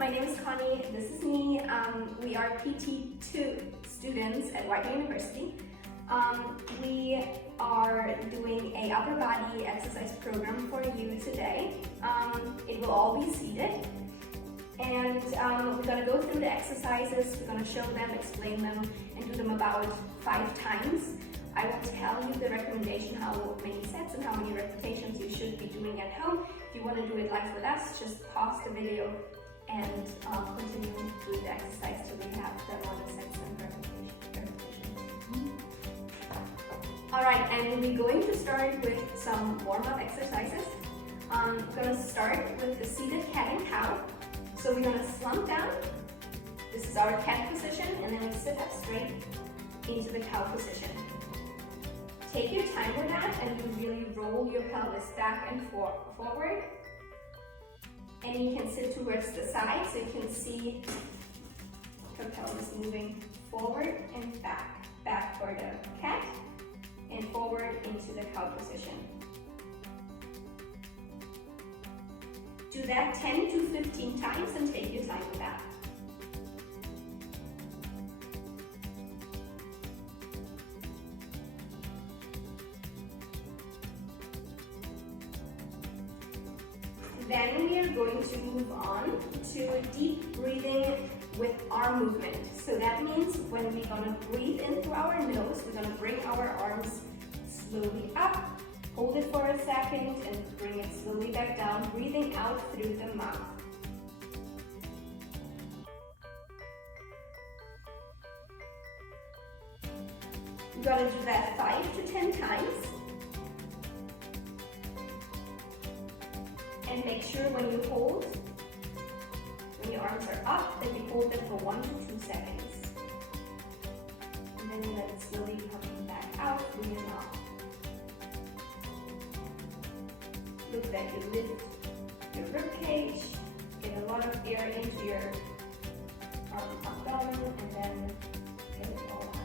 my name is Conny, this is Nhi. We are PT2 students at Widener University. We are doing a upper body exercise program for you today. It will all be seated. And we're going to go through the exercises, we're going to show them, explain them, and do them about 5 times. I will tell you the recommendation how many sets and how many repetitions you should be doing at home. If you want to do it live with us, just pause the video and continue doing the exercise till we have the amount of sets and repetitions. Alright, and we're going to start with some warm-up exercises. We're going to start with the seated cat and cow. So we're going to slump down. This is our cat position, and then we sit up straight into the cow position. Take your time with that, and you really roll your pelvis back and forward. And you can sit towards the side so you can see her pelvis moving forward and back. Back for the cat and forward into the cow position. Do that 10 to 15 times and take your time with that. Then we are going to move on to deep breathing with arm movement. So that means when we're going to breathe in through our nose, we're going to bring our arms slowly up, hold it for a second, and bring it slowly back down, breathing out through the mouth. You're going to do that 5 to 10 times. And make sure when you hold, when your arms are up, that you hold them for 1 to 2 seconds. And then you let it slowly come back out through your mouth. Look that you lift your rib cage, get a lot of air into your abdomen, and then get it all out.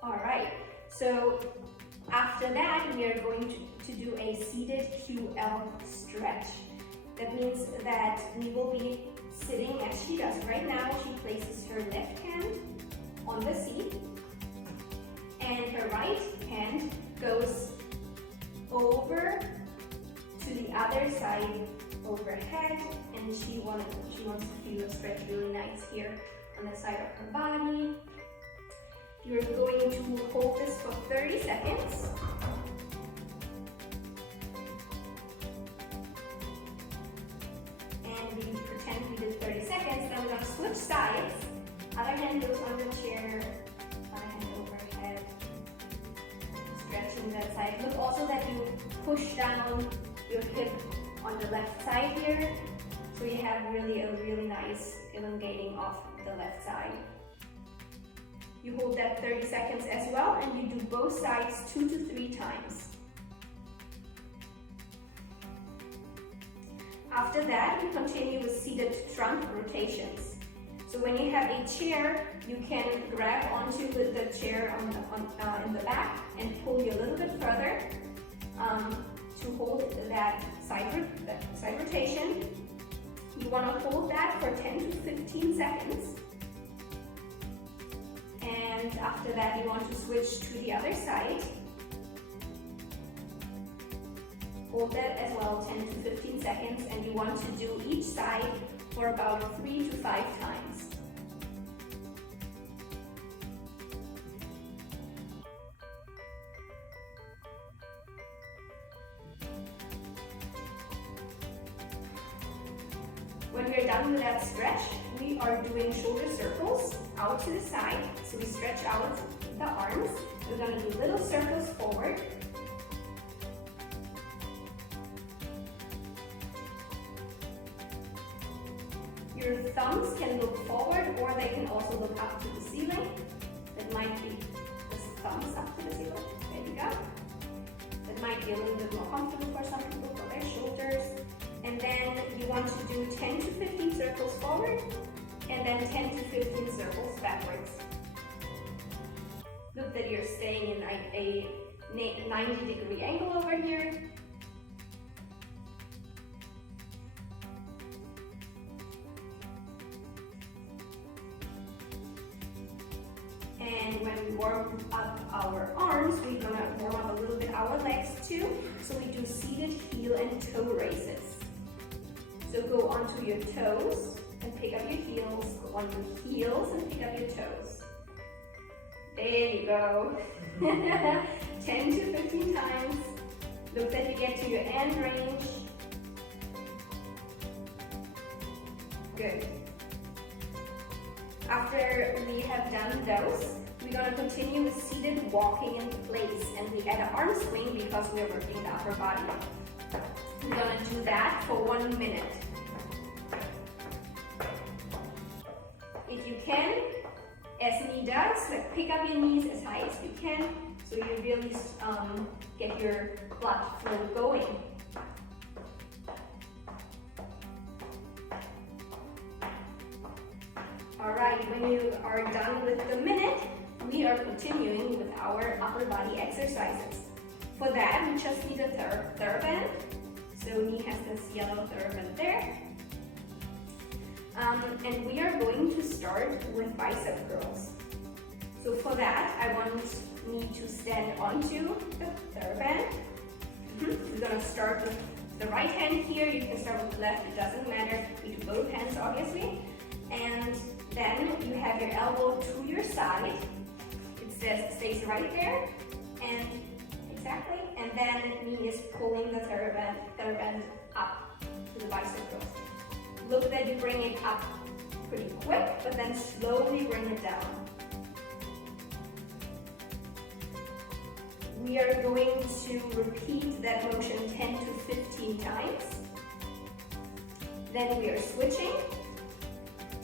Alright, so after that we are going to do a seated QL stretch. That means that we will be sitting as she does right now. She places her left hand on the seat and her right hand goes over to the other side overhead, and she wants to feel a stretch really nice here on the side of her body. You're going to hold this for 30 seconds. And we pretend we did 30 seconds. Then we're going to switch sides. Other hand goes on the chair, other hand overhead. Stretching that side. Look also that you push down your hip on the left side here. So you have a really nice elongating of the left side. You hold that 30 seconds as well, and you do both sides 2 to 3 times. After that, you continue with seated trunk rotations. So when you have a chair, you can grab onto the chair in the back and pull you a little bit further to hold that side rotation. You want to hold that for 10 to 15 seconds. And after that, you want to switch to the other side. Hold that as well, 10 to 15 seconds, and you want to do each side for about 3 to 5 times. When we're done with that stretch, we are doing shoulder circles out to the side. So we stretch out the arms. We're going to do little circles forward. Your thumbs can look forward, or they can also look up to the ceiling. That might be the thumbs up to the ceiling. There you go. That might be a little bit more comfortable for some people for their shoulders. And then you want to do 10 to 15 circles forward, and then 10 to 15 circles back. backwards. Look that you're staying in a 90-degree angle over here. And when we warm up our arms, we're gonna warm up a little bit our legs too. So we do seated heel and toe raises. So go onto your toes and pick up your heels. Go on your heels and pick up your toes. There you go. 10 to 15 times. Look that you get to your end range. Good. After we have done those, we're going to continue with seated walking in place, and we add an arm swing because we're working the upper body. We're going to do that for 1 minute. If you can, as Nhi does, like pick up your knees as high as you can, so you really get your blood flow going. Alright, when you are done with the minute, we are continuing with our upper body exercises. For that, we just need a THERA band. So Nhi has this yellow THERA band there. And we are going to start with bicep curls. So for that, I want Nhi to stand onto the THERA band. We're going to start with the right hand here. You can start with the left, it doesn't matter. We do both hands, obviously. And then you have your elbow to your side. It stays right there. And exactly. And then Nhi is pulling the THERA band up to the bicep curls. Look that you bring it up pretty quick, but then slowly bring it down. We are going to repeat that motion 10 to 15 times. Then we are switching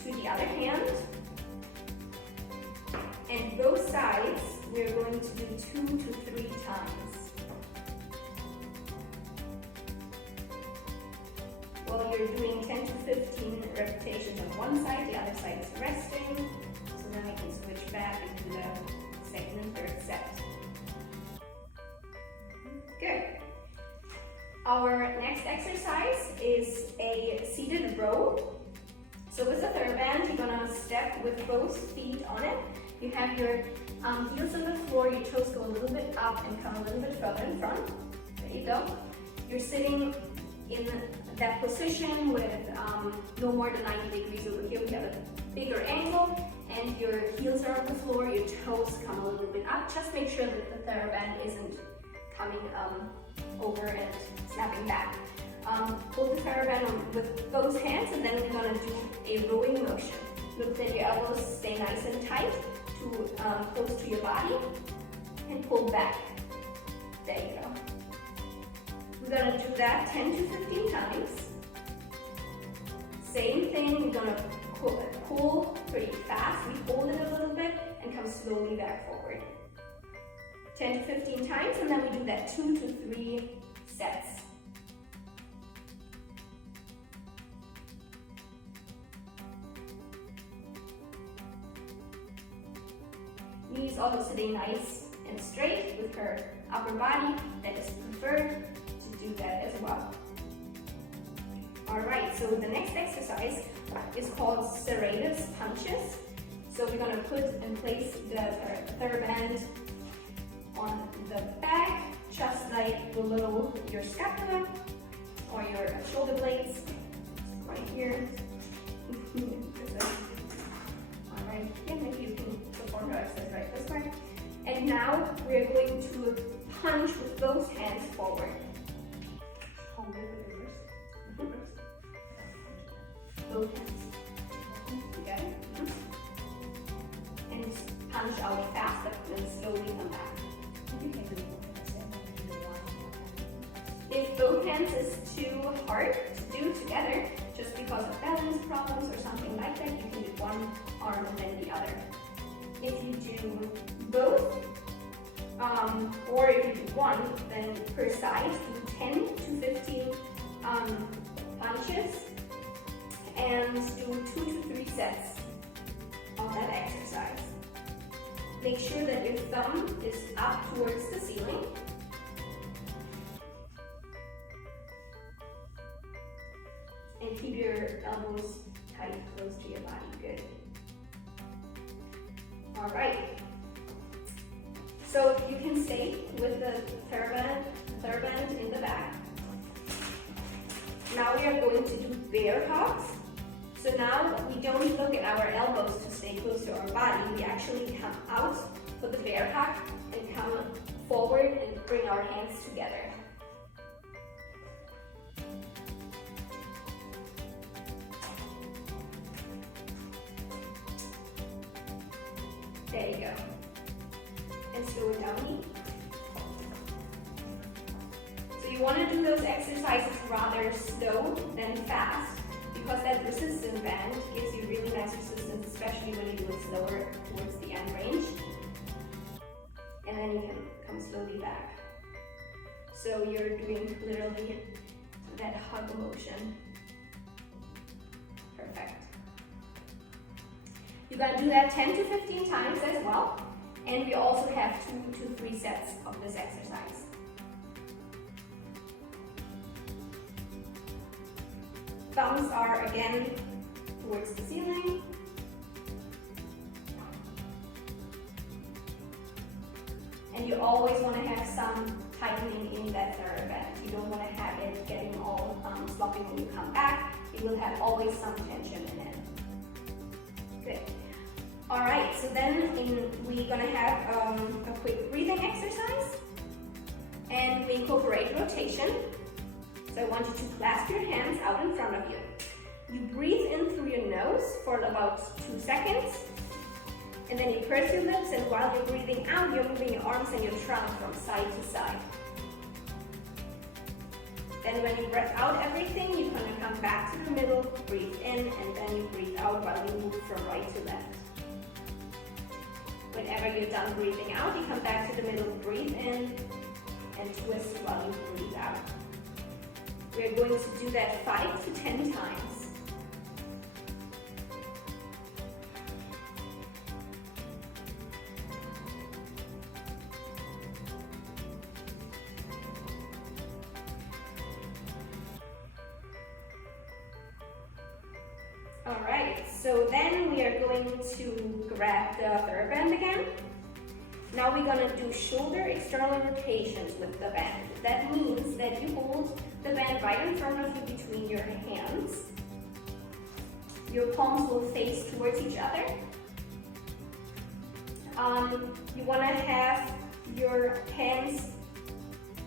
to the other hand. And both sides, we're going to do 2 to 3 times. While you're doing 10 to 15 repetitions on one side, the other side is resting. So then we can switch back into the second and third set. Good. Our next exercise is a seated row. So with the THERA band, you're gonna step with both feet on it. You have your heels on the floor, your toes go a little bit up and come a little bit further in front. There you go. You're sitting in that position with no more than 90 degrees over here. We have a bigger angle and your heels are on the floor, your toes come a little bit up. Just make sure that the THERA band isn't coming over and snapping back. Hold the THERA band with both hands, and then we're going to do a rowing motion. Look that your elbows stay nice and tight, close to your body, and pull back. There you go. We're going to do that 10 to 15 times. Same thing, we're going to pull pretty fast. We hold it a little bit and come slowly back forward. 10 to 15 times, and then we do that 2 to 3 sets. Nhi is also sitting nice and straight with her upper body. That is preferred to do that as well. Alright, so the next exercise is called serratus punches. So we're going to put in place the THERA band on the back, just like below your scapula or your shoulder blades, right here. Alright, yeah, maybe you can perform your exercise right this way. And now we're going to punch with both hands forward. Hold it with reverse. Both hands together. And punch out fast, then slowly come back. If both hands is too hard to do together, just because of balance problems or something like that, you can do one arm and then the other. If you do both, or if you do one, then per side, do 10 to 15 punches and do 2 to 3 sets of that exercise. Make sure that your thumb is up towards the ceiling. And keep your elbows tight, close to your body. Good. All right. So you can stay with the THERA band in the back. Now we are going to do bear hugs. So now we don't look at our elbows to stay close to our body. We actually come out for the bear hug and come forward and bring our hands together. There you go. And slow it down, Nhi. So you want to do those exercises rather slow than fast, because that resistance band gives you really nice resistance, especially when you do it slower towards the end range. And then you can come slowly back. So you're doing literally that hug motion. Perfect. You're going to do that 10 to 15 times as well. And we also have 2 to 3 sets of this exercise. Thumbs are again towards the ceiling. And you always want to have some tightening in that THERA band. You don't want to have it getting all sloppy when you come back. It will have always some tension in it. Good. All right, so then we're gonna have a quick breathing exercise, and we incorporate rotation. So I want you to clasp your hands out in front of you. You breathe in through your nose for about 2 seconds, and then you purse your lips, and while you're breathing out, you're moving your arms and your trunk from side to side. Then when you breath out everything, you're gonna come back to the middle, breathe in, and then you breathe out while you move from right to left. Whenever you're done breathing out, you come back to the middle, breathe in, and twist while you breathe out. We're going to do that 5 to 10 times. All right, so then we are going to grab the THERA band again. Now we're gonna do shoulder external rotations with the band. That means that you hold the band right in front of you between your hands. Your palms will face towards each other. You wanna have your hands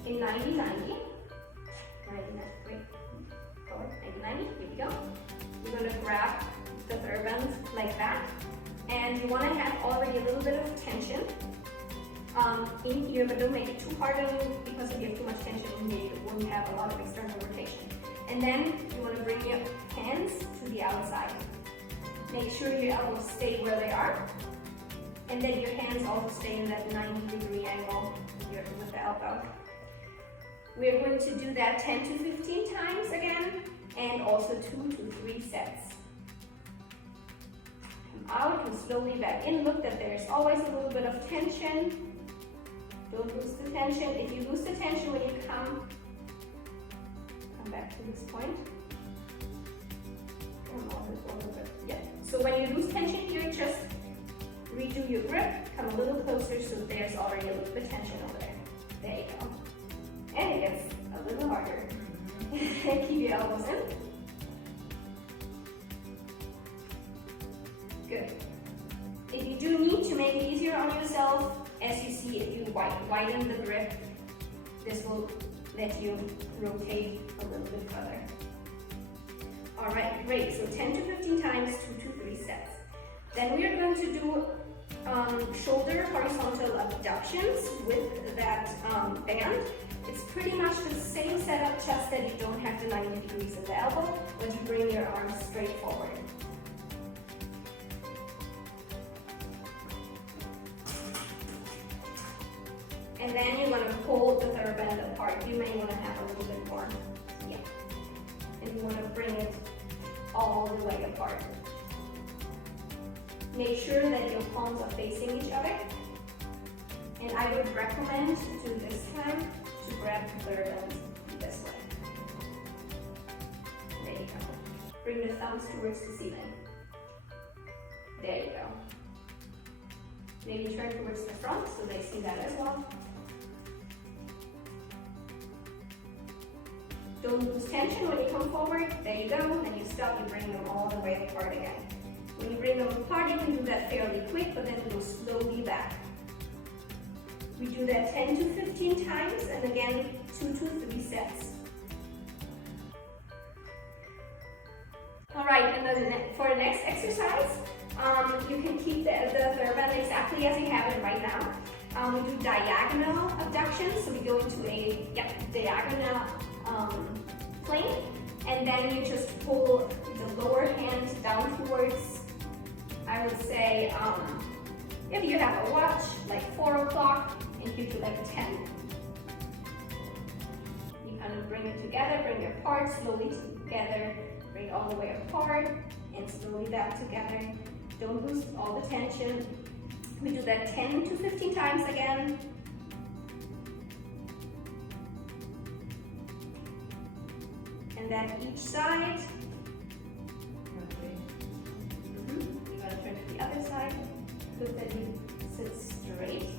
in 90-90. 90-90, here we go. You're gonna grab the THERA band like that. And you wanna have already a little bit of tension in here, but don't make it too hard on you, because if you have too much tension in here, you won't have a lot of external rotation. And then you want to bring your hands to the outside. Make sure your elbows stay where they are, and then your hands also stay in that 90-degree angle with the elbow. We're going to do that 10 to 15 times again, and also 2 to 3 sets. Come out, come slowly back in. Look that there's always a little bit of tension. Don't lose the tension. If you lose the tension when you come back to this point. Yeah. So when you lose tension here, just redo your grip. Come a little closer so there's already a little bit of tension over there. There you go. And it gets a little harder. Keep your elbows in. Good. If you do need to make it easier on yourself, as you see, if you widen the grip, this will let you rotate a little bit further. All right, great. So 10 to 15 times, 2 to 3 sets. Then we are going to do shoulder horizontal abductions with that band. It's pretty much the same setup, just that you don't have the 90 degrees in the elbow, but you bring your arms straight forward. And then you're going to pull the THERA band apart. You may want to have a little bit more. Yeah. And you want to bring it all the way apart. Make sure that your palms are facing each other. And I would recommend to this time to grab the third end this way. There you go. Bring the thumbs towards the ceiling. There you go. Maybe turn towards the front so they see that as well. Don't lose tension when you come forward. There you go. And you stop, you bring them all the way apart again. When you bring them apart, you can do that fairly quick, but then go slowly back. We do that 10 to 15 times, and again, 2 to 3 sets. All right, and for the next exercise, you can keep the THERA exactly as you have it right now. We do diagonal abductions, so we go into a diagonal plane, and then you just pull the lower hand down towards, I would say, if you have a watch, like 4 o'clock, and you do like 10. You kind of bring it together, bring it apart, slowly together, bring it all the way apart, and slowly back together. Don't lose all the tension. We do that 10 to 15 times again. And then each side. You're going to turn to the other side. Look that you sit straight.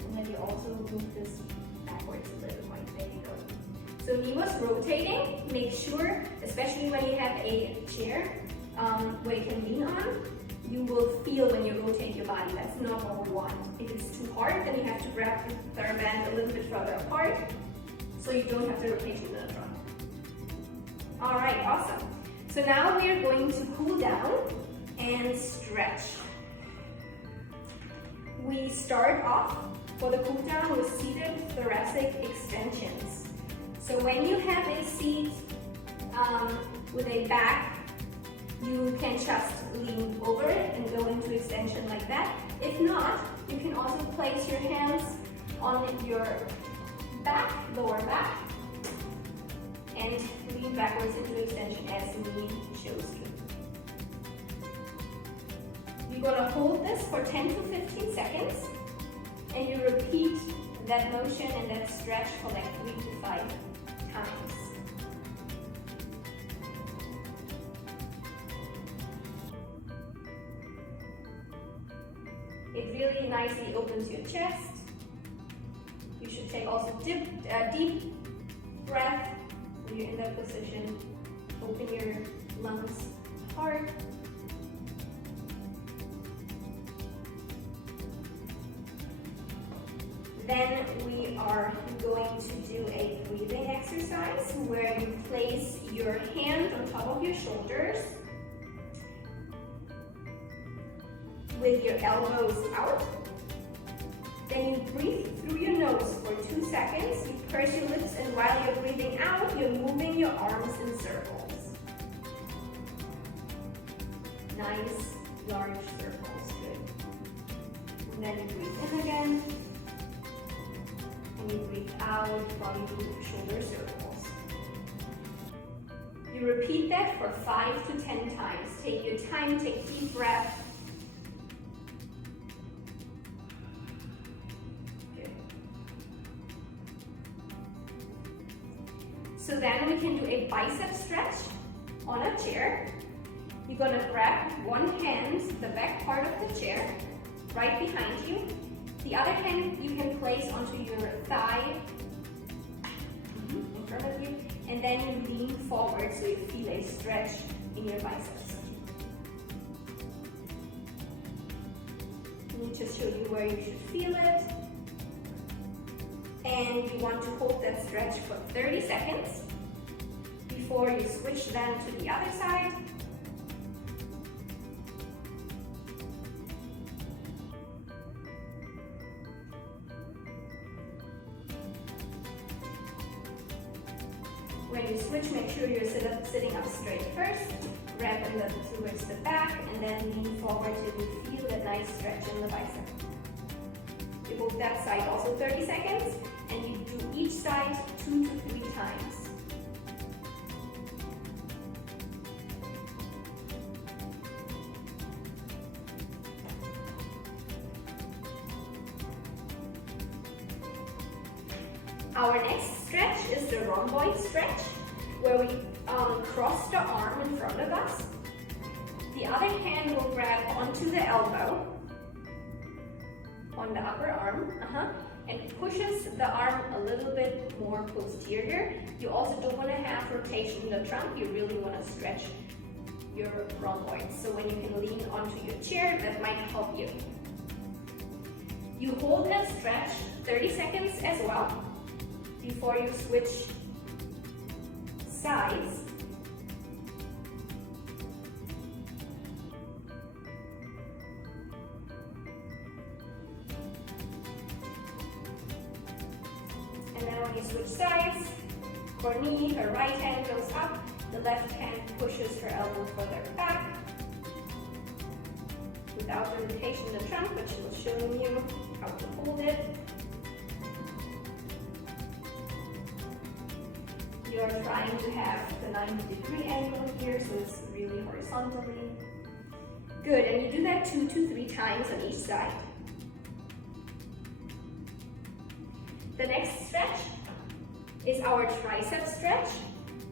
And then you also move this backwards a little bit. There you go. So knee was rotating. Make sure, especially when you have a chair where you can lean on, you will feel when you rotate your body. That's not what we want. If it's too hard, then you have to grab the THERA band a little bit further apart so you don't have to rotate to the front. All right, awesome. So now we are going to cool down and stretch. We start off for the cool down with seated thoracic extensions. So when you have a seat with a back, you can just lean over it and go into extension like that. If not, you can also place your hands on your back, lower back, and lean backwards into extension as the knee shows you. You're gonna hold this for 10 to 15 seconds, and you repeat that motion and that stretch for like 3 to 5 times. It really nicely opens your chest. You should take also deep breath when you're in that position. Open your lungs hard. Then we are going to do a breathing exercise where you place your hand on top of your shoulders with your elbows out. Then you breathe through your nose for 2 seconds. You purse your lips, and while you're breathing out, you're moving your arms in circles. Nice, large circles, good. And then you breathe in again. And you breathe out while you do shoulder circles. You repeat that for 5 to 10 times. Take your time, take deep breath. Good. So then we can do a bicep stretch on a chair. You're gonna grab one hand, the back part of the chair, right behind you. The other hand you can place onto your thigh in front of you, and then you lean forward so you feel a stretch in your biceps. Let me just show you where you should feel it. And you want to hold that stretch for 30 seconds before you switch then to the other side. When you switch, make sure you're sitting up straight first, grab a little towards the back, and then lean forward till you feel that nice stretch in the bicep. You hold that side also 30 seconds, and you do each side 2 to 3 times. Our next stretch is the rhomboid stretch, where we cross the arm in front of us. The other hand will grab onto the elbow on the upper arm, and pushes the arm a little bit more posterior. You also don't want to have rotation in the trunk. You really want to stretch your rhomboids. So when you can lean onto your chair, that might help you. You hold that stretch 30 seconds as well before you switch sides. And then when you switch sides, for Nhi, her right hand goes up, the left hand pushes her elbow further back. Without the rotation in the trunk, but she was showing you how to hold it. You are trying to have the 90-degree angle here, so it's really horizontally. Good, and you do that 2 to 3 times on each side. The next stretch is our tricep stretch.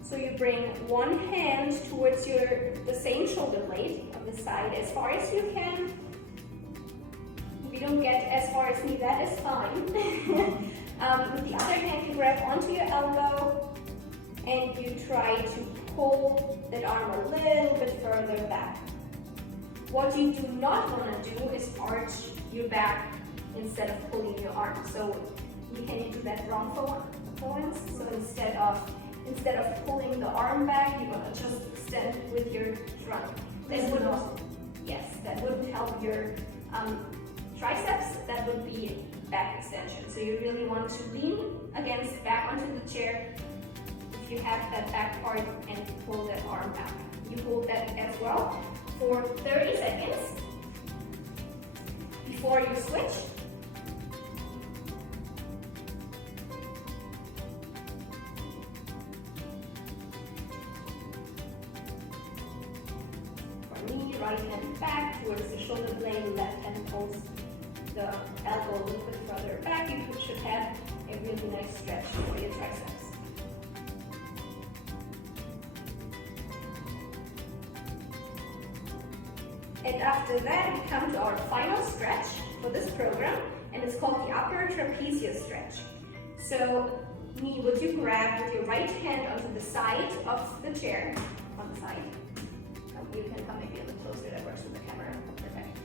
So you bring one hand towards the same shoulder blade of the side as far as you can. If you don't get as far as me, that is fine. With the other hand, you grab onto your elbow and you try to pull that arm a little bit further back. What you do not want to do is arch your back instead of pulling your arm. So you can do that wrong for once. So instead of pulling the arm back, you're gonna just extend with your trunk. That wouldn't help your triceps. That would be back extension. So you really want to lean back onto the chair if you have that back part and pull that arm back. You hold that as well for 30 seconds before you switch. Right hand back towards the shoulder blade, left hand pulls the elbow a little bit further back. You should have a really nice stretch for your triceps. And after that, we come to our final stretch for this program, and it's called the upper trapezius stretch. So, Nhi, would you grab with your right hand onto the side of the chair, on the side? You can come maybe a little closer, that works with the camera. Perfect.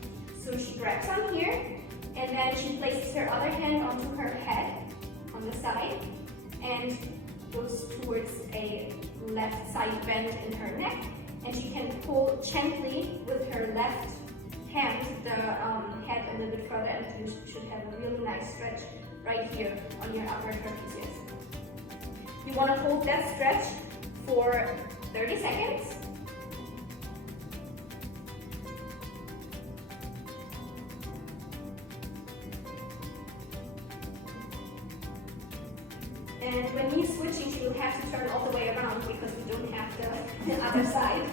So she grabs on here, and then she places her other hand onto her head on the side, and goes towards a left side bend in her neck, and she can pull gently with her left hand the head a little bit further, and you should have a really nice stretch right here on your upper trapezius. You want to hold that stretch for 30 seconds. And when you're switching, she will have to turn all the way around because we don't have the other side.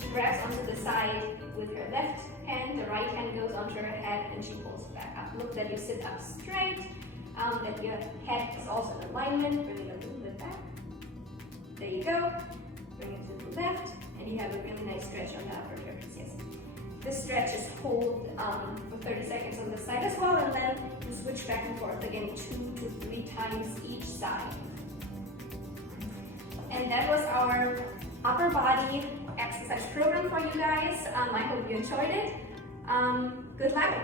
She grabs onto the side with her left hand, the right hand goes onto her head, and she pulls back up. Look that you sit up straight, that your head is also in alignment. Bring it a little bit back. There you go. Bring it to the left, and you have a really nice stretch on the upper trapezius. This stretch is hold for 30 seconds on the side as well, and then you switch back and forth again 2 to 3 times each side. And that was our upper body exercise program for you guys. I hope you enjoyed it. Good luck.